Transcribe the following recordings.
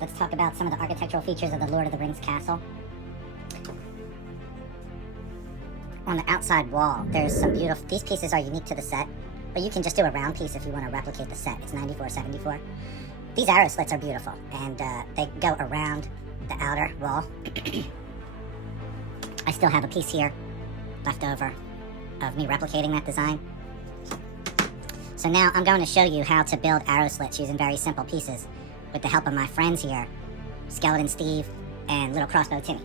Let's talk about some of the architectural features of the Lord of the Rings castle. On the outside wall, there's some beautiful... These pieces are unique to the set, but you can just do a round piece if you want to replicate the set. It's 94-74. These arrow slits are beautiful, and they go around the outer wall. I still have a piece here left over of me replicating that design. So now I'm going to show you how to build arrow slits using very simple pieces with the help of my friends here, Skeleton Steve and Little Crossbow Timmy.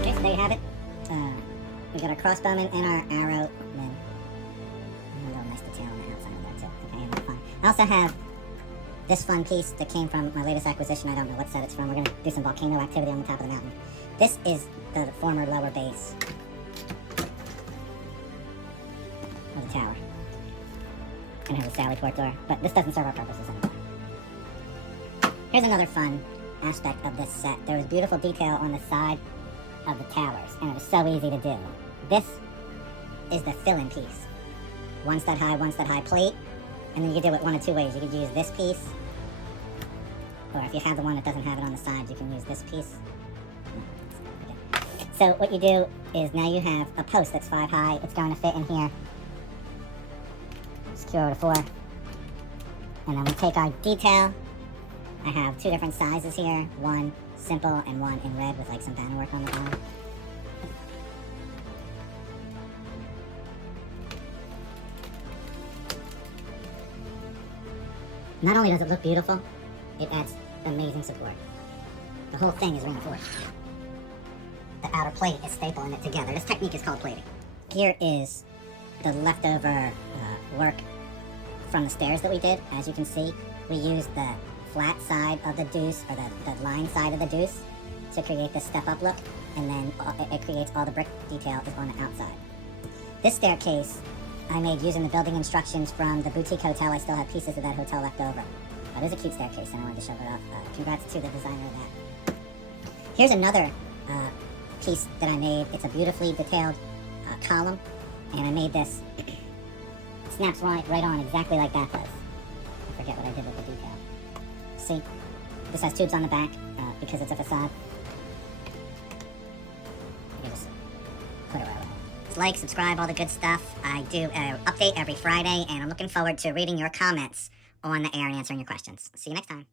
Okay, so there you have it. We got our crossbowmen and our arrowmen. A little nice detail on the outside of that too. Okay, and fun. I also have this fun piece that came from my latest acquisition. I don't know what set it's from. We're going to do some volcano activity on the top of the mountain. This is the former lower base of the tower. And it has a Sally Port door, but this doesn't serve our purposes anymore. Here's another fun aspect of this set. There was beautiful detail on the side of the towers, and it was so easy to do. This is the fill-in piece. One stud high plate, and then you can do it one of two ways. You could use this piece, or if you have the one that doesn't have it on the sides, you can use this piece. So what you do is now you have a post that's 5 high. It's going to fit in here. Secure over to 4. And then we take our detail. I have 2 different sizes here. One simple and one in red with like some banner work on the bottom. Not only does it look beautiful, it adds amazing support. The whole thing is reinforced. The outer plate is stapling it together. This technique is called plating. Here is the leftover work from the stairs that we did. As you can see, we used the flat side of the deuce, or the line side of the deuce, to create this step-up look, and then it creates all the brick detail is on the outside. This staircase I made using the building instructions from the boutique hotel. I still have pieces of that hotel left over. It is a cute staircase, and I wanted to show it off. Congrats to the designer of that. Here's another piece that I made. It's a beautifully detailed column, and I made this. It snaps right on exactly like that does. I forget what I did with the detail. See, this has tubes on the back because it's a facade. You just put it right away. Like, subscribe, all the good stuff. I do an update every Friday, and I'm looking forward to reading your comments on the air and answering your questions. See you next time.